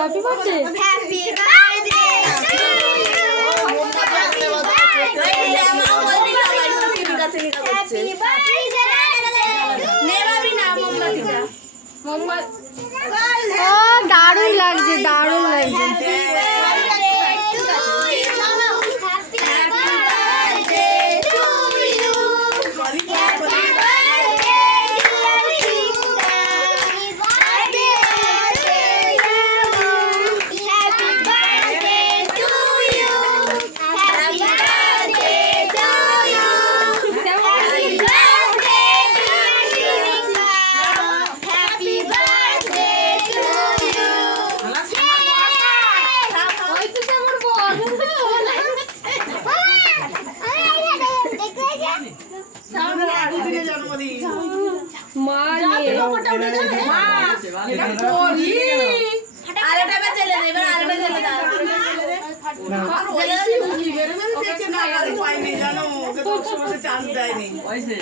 Happy birthday. Happy birthday ও দারুণ লাগছে, দারুণ লাগছে।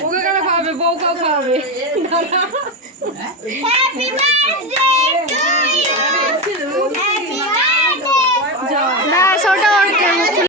ওকে কেন খাওয়াবে, বউকেও খাওয়াবে। Happy birthday to you. Happy birthday. ব্যাস ওটা